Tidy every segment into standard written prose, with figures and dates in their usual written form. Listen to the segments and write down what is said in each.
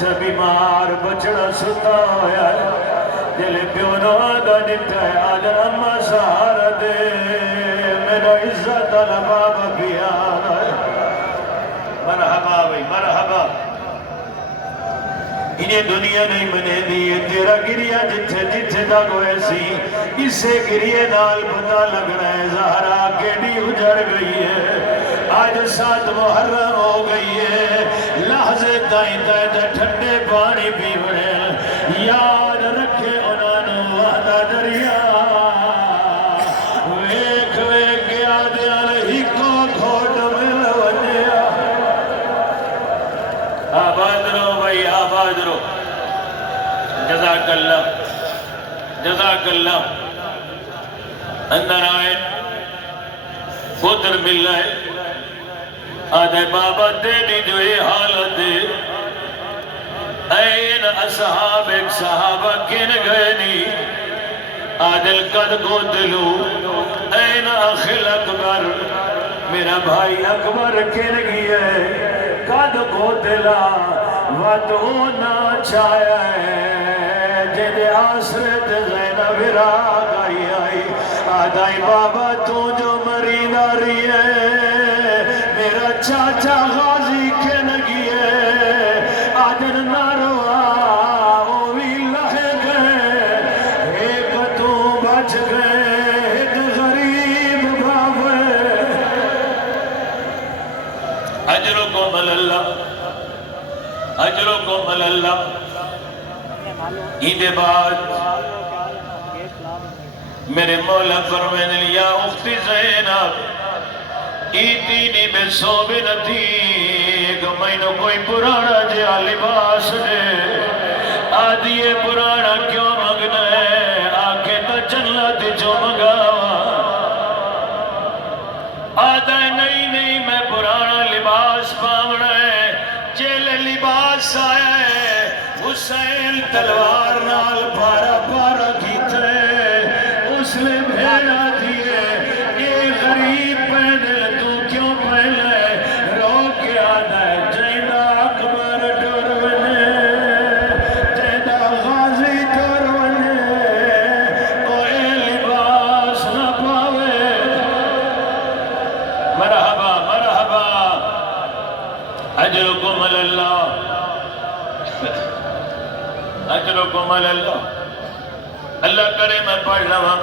جتھے بیمار بچڑا ستا ہویا ہے دل پیو نوادا نٹھا ہے آدھر اما سہارا دے میرا عزت الباب بیان ہے مرحبا بھئی مرحبا انہیں دنیا نہیں منے دیئے تیرا گریہ جتھے جتھے دا گوئے سی اسے گریہ نال پتا لگنا ہے زہرا کیڑی اجڑ گئی ہے آج 7 محرم ہو گئی ہے لحظے تائیں تائیں ٹھنڈے پانی پیوڑے یاد رکھے انہوں نے وعدہ دریا ویک ویک یاد ہی کو کھوٹ مل ونیا آباد رو بھائی آباد رو جزاک اللہ اندر آئے پتر مل رہے آدھے بابا تیری جو یہ حالت ہے این اصحاب ایک صحابہ کن گئے نہیں آدھل قد کو دلو این اخل اکبر میرا بھائی اکبر کن گئے قد کو دلا وقت ہونا چاہیا ہے جنہیں آسرت زینب راگ آئی آدھائی بابا تو جو مرید آ رہی ہے میرا چاچا غازی کے نگی ہے آدھر نہ روا وہ بھی لہے گئے ایک تو بچ گئے ایک غریب بھاوے اجرکم اللہ اجرکم اللہ عید بعد میرے مولا فرمائن لیا اختی زینب ایتینی میں صوبنتی ایک مہینوں کوئی پرانا جیا لباس دے آدھیے پرانا کیوں مگنا ہے آکے تو جنت جو مگاوا آدھا نہیں میں پرانا لباس پاونا ہے چیلے لباس آیا ہے حسین تلوار نال پارا پارا کیتا ہے اس نے بھیڑا دیئے یہ غریب پہنے تو کیوں پہنے رو کے آدھا ہے جیدہ اکبر ڈرونے جیدہ غازی ڈرونے کوئی لباس نہ پاوے مرحبا مرحبا اجرکم اللہ اجرکم اللہ اللہ کرے میں پڑھ لوا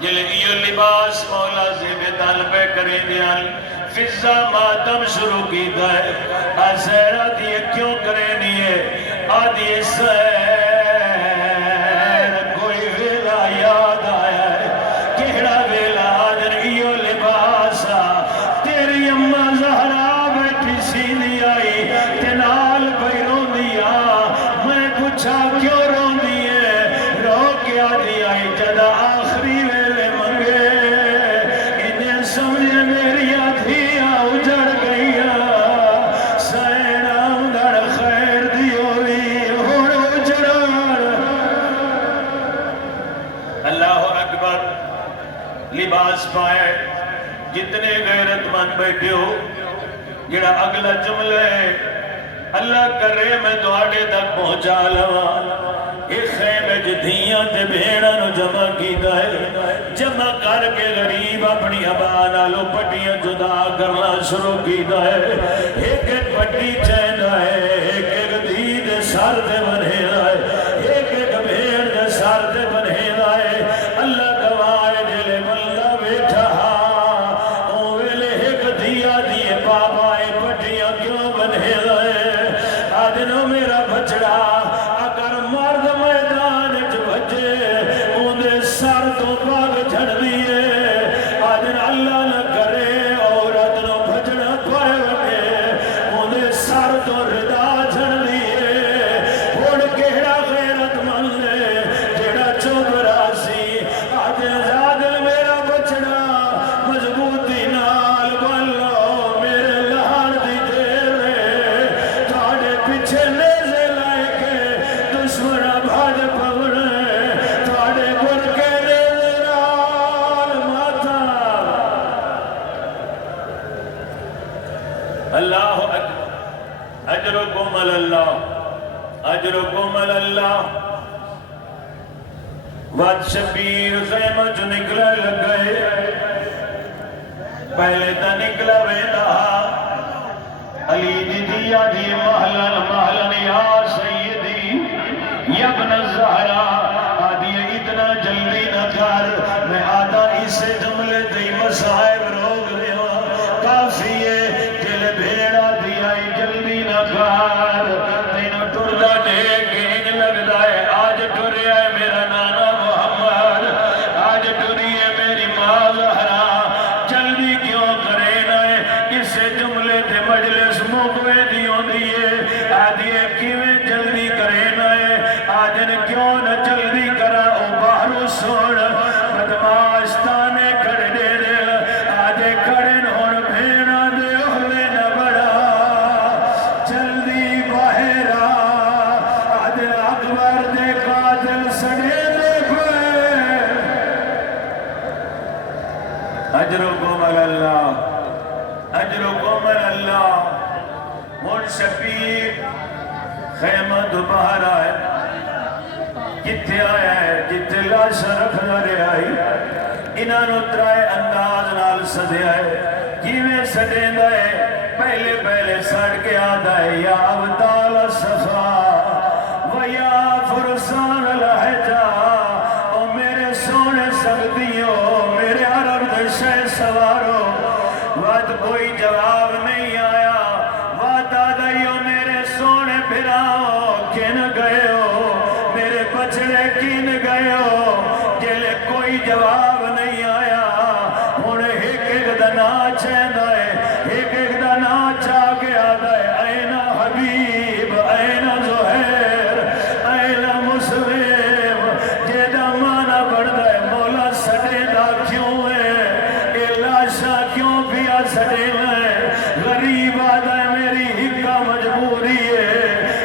جلے یہ لباس مولا زیب طالبے کریں دیان فضا ماتم شروع کی دائے آسیرہ دیئے کیوں کریں دیئے آدھی سیر کوئی ویلا یاد آیا ہے کہڑا ویلا آدھر یہ لباسا تیری اممہ زہرا بیٹھی سینی آئی تنال بیرون دیا میں پوچھا کیوں رون دیئے رو کے آدھی آئی جدہ آخری ویلے منگے انہیں سمجھے میری آدھیا اجڑ گئیا سینہ اندر خیر دیوری ہون اجڑار اللہ اکبر لباس پائے جتنے غیرت مند بیٹھے ہو جڑا اگلا جملہ ہے اللہ کرے میں دوڑے تک پہنچا لوا ایک خیمے جدھیاں تے بھیڑا نو جمع کی دائے جمع کر کے غریب اپنی ابانا لو پٹیاں جدا کرنا شروع کی دائے ایک ایک پٹی چین دائے ایک ایک دید سار دے بنے دائے ایک ایک بھیڑ دے سار دے بنے دائے اللہ گوائے دلے ملدہ بیٹھا اویلے ایک دیا دیے بابا اے پٹیاں کیوں بنے دائے آدھنوں میرا بچڑا اگر مرد میدان جو بچے اندھے سر تو باغ جھڑ دیئے آدھن اللہ نہ کرے اور ادنوں بچڑا پائے وگے اندھے سر تو ردا جھڑ دیئے پھوڑ کہڑا غیرت من لے جیڑا چوب راسی آدھن زادل میرا بچڑا مضبوطی نال بلو میرے لہار دی دے رے تھاڑے پیچھے نیزے لائے کے اجرکم اللہ وقت شبیر خیمہ جو نکلا لگئے پہلے تا نکلا ویدہ علی دی دیا دی محلن محلن یا سیدی یبن الزہرا آدھی اتنا جلدی نہ کر میں آدھا اسے جملے دی مسائب روگ دیا کافی ہے دل بھیڑا دیا جلدی نہ کر تینوں ٹردہ دے گینگ لگتا ہے آج ٹرے ہے میرا نانا محمد آج ٹری ہے میری ماں زہرا جلدی کیوں کرے نہ اسے جملے دے مجلس موقعے دیوں دیئے آدھیے کیویں جلدی کرے نہ آجن کیوں نہ جلدی کرا او باہرو سوڑ بدماش تانے کھڑے دے دل آجے کھڑے نون بھیڑا دے اہلے نہ بڑا جلدی باہرا آجن اکبر دے قاتل سڑے دے کھوئے اجرکم اللہ اجرکم اللہ من شبیر خیمہ دوبہر آئے جتے آیا ہے جتے لاشا رکھ نہ آئی انہاں ترائے انداز نال سدے آئے کیویں سدے دائے پہلے پہلے سڑ کے آدھا ہے یا ابتال صفا و یا فرسان لہجا او میرے سونے سگدیوں میرے عرب دشے سوارو وقت کوئی جواب نہیں آیا وقت آدھائیوں میرے سونے پھراؤ کن گئے ہو میرے بچڑے کن گئے ہو جلے کوئی جواب نہیں آیا انہیں ایک دنا چہنا ہے ایک دنا چاہ کے آدھا ہے این حبیب این زہیر این مسلم جیدہ مانا بڑھتا ہے مولا سڑے دا کیوں ہے لاشا کیوں پیا سڑے میں غریب آدھا ہے میری ہکا مجبوری ہے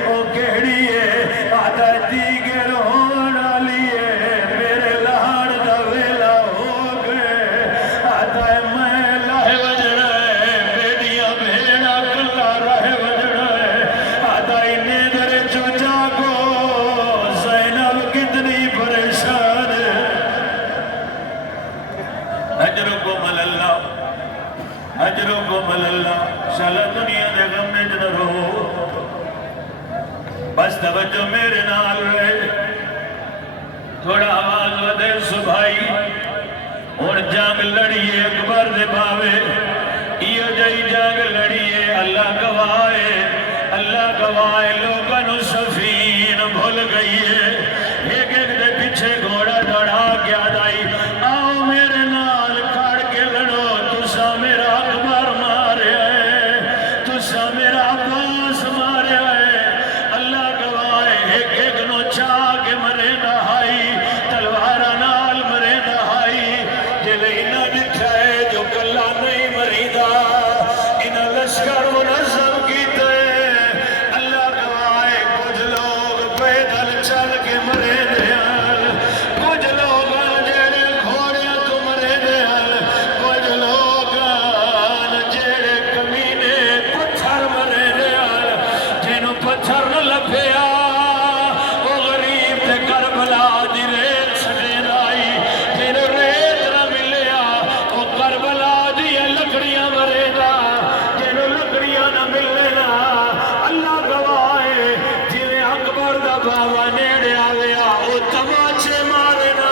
او کہڑی ہے آدھا ہے دیگر ہونا لیے میرے لہاڑ دا ویلا ہو گئے آدھا ہے میں لہے وجڑا ہے بیڑیاں بھیڑا کلا رہے وجڑا ہے آدھا ہی نیدر چوچا کو زینب کتنی پریشان ہے اجرکم اللہ اجرکم اللہ شالا دنیا دے غم میں جنہ رہو بس توجہ میرے نال رہے تھوڑا آواز ودے صبحائی اور جنگ لڑیے اکبر دے باوے یہ جائی جنگ لڑیے اللہ گواہے لوگنو سفین بھول گئی ہے ایک دے پیچھے گھوڑا دوڑا کیا دائی آؤ میرے نال کھاڑ کے لڑو تسا میرا اکبر مارے ہے تسا میرا عباس مارے ہے اللہ گواہے ایک نو چاہ کے مرے نہائی تلوارہ نال مرے نہائی جلے انہ دکھا ہے جو کلا نہیں مریدہ انہ لشکر منظم کیتے اللہ گواہے کچھ لوگ پیدل چل کے مرے دیال کچھ لوگ جیڑے گھوڑے تو مرے دیال کچھ لوگ جیڑے کمینے پتھر مرے دیال جنہوں پتھر نہ لپیا وہ غریب تے کربلا دی ریت سڑے لائی جنہوں ریت نہ ملیا وہ کربلا دی لکڑیاں مرے دا جنہوں لکڑیاں نہ ملنا اللہ گواہے جنہیں اکبر دا بابا نیڑے آویا وہ تماچے مارنا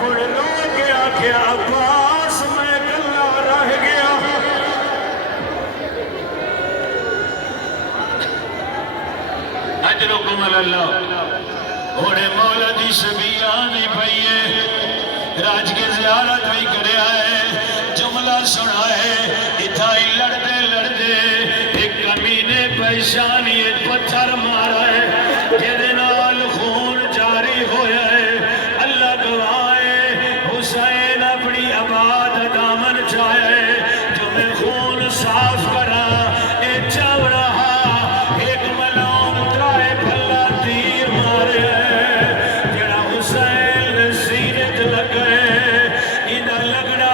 اور لوگ گیا کہ عباس میں کلا رہ گیا اجرکم اللہ اوڑے مولا دی شبیانی پئیے راج کے زیارت بھی کرے آئے جملہ سنائے اتھائی لڑدے لڑدے ایک کمینے پیشانی ایک پتھر مارا ہے جیدے نال خون جاری ہویا ہے اللہ گواہے حسین اپنی آباد دامن چاہے جو میں خون صاف کرا اے چاوڑا ایک ملون ترائے پھلا تیر مارے جڑا حسین سینے لگ گئے ادھر لگڑا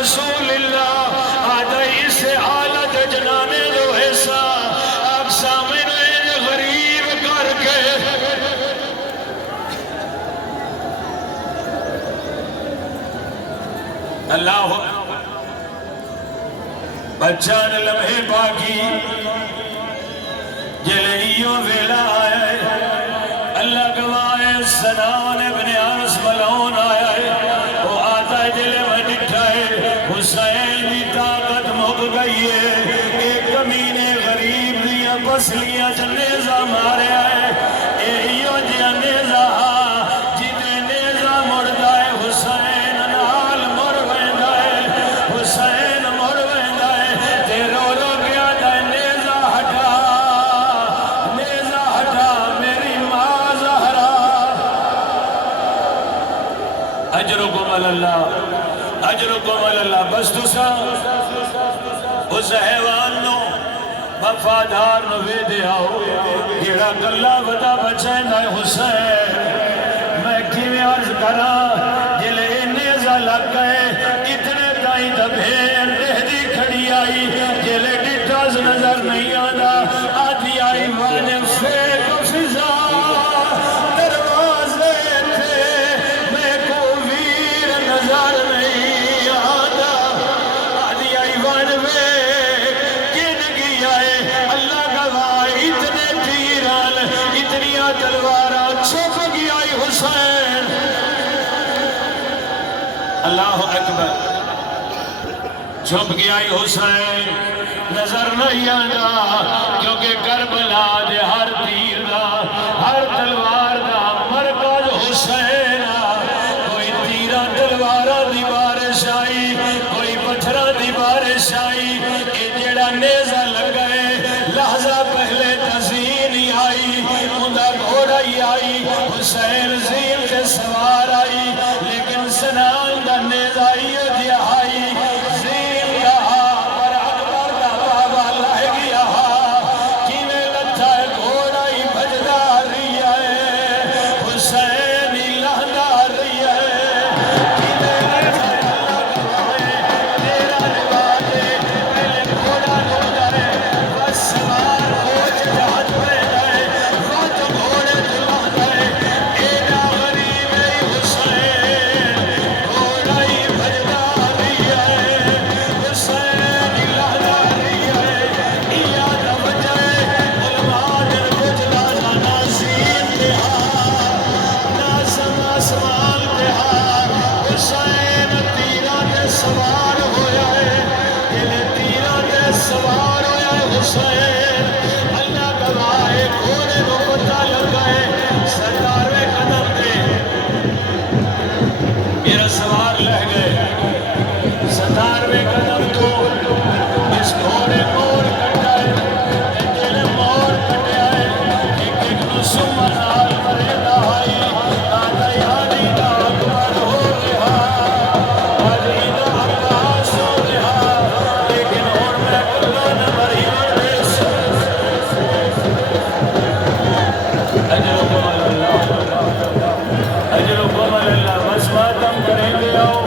رسول اللہ آدھا اسے حالت جنانے دو ایسا آپ سامنے غریب کر کے اللہ بچان لمحے باقی جلئیوں ویلا آئے اللہ گوائے سنان ابن عرص ملون آئے وہ آتا جلے میں ڈٹھائے حسین دی طاقت مک گئی ہے ایک کمینے غریب دیا پسلیاں جنیزہ مارے آئے ایہیوں جیا نیزہ جیتے نیزہ مڑ دائے حسین نال مر ویندائے حسین مر ویندائے تیرو رو گیا دائے نیزہ ہٹا میری ماں زہرا اجرکم اللہ بس تسا اس حیوان نو وفادار نو وے دے آؤ جیڑا گلہ ودا بچائیں دائے حسین میں کیویں عرض کرا جلے نیزہ لگ گئے اتنے تائیں دبھیر رہدی کھڑی آئی جلے ڈٹاز نظر نہیں آدھا آدھی آئی وانے فیق فضا دروازے تھے میں کو ویر نظر نہیں آدھا آدھی آئی وانے فیق کن گیا ہے اللہ گواہ اتنے تیران اتنیا تلوارا چھپ گیا ہے حسین اللہ اکبر چھپ گیا ہے حسین نظر نہیں آنا کیونکہ کربلا دے ہر تیر دا ہر تلوار دا مرکز حسین کوئی تیرہ تلوارہ دی بارش آئی کوئی پتھرہ دی بارش آئی اے جڑا نیزہ لگئے لحظہ پہلے تزین ہی آئی اندہ گھوڑا ہی آئی حسین زین کے سوار آئی لیکن سنان دا نیزہ ہی دیا آئی زین کہا پر اکبر دا بابا لائے گیا کیویں لتھا ہے گھوڑا ہی بھجدا رہی ہے حسین ہی لہدا رہی ہے کیویں لتھا ہے اللہ گواہ تیرا نوازے پہلے گھوڑا نوڑا ہے بس سوار ہو جہاد پیدا ہے وقت گھوڑے دلہدا ہے اینا غریب ہے حسین گھوڑا ہی بھجدا رہی ہے حسین ہی لہدا رہی ہے یاد بجائے علماء دن بجلا جانا زین دہا ناسم آسمان دہا حسین تیرہ دے سوار ہویا ہے دل تیرہ دے سوار ہویا ہے حسین اللہ گواہ گھوڑے کو پتہ لگا ہے سرداروے قدم دے میرا سوار لہ گئے ستاروے قدم تو اس گھوڑے مور کٹا ہے دل مور کٹیا ہے ایک ایک نسو منال مرے دہائی آدھا یادی دا اکبر ہو رہا آدھی دا عباس ہو رہا لیکن اور میں قرآن مری مردس اجرکم اللہ بس ماتم کریں گے آؤ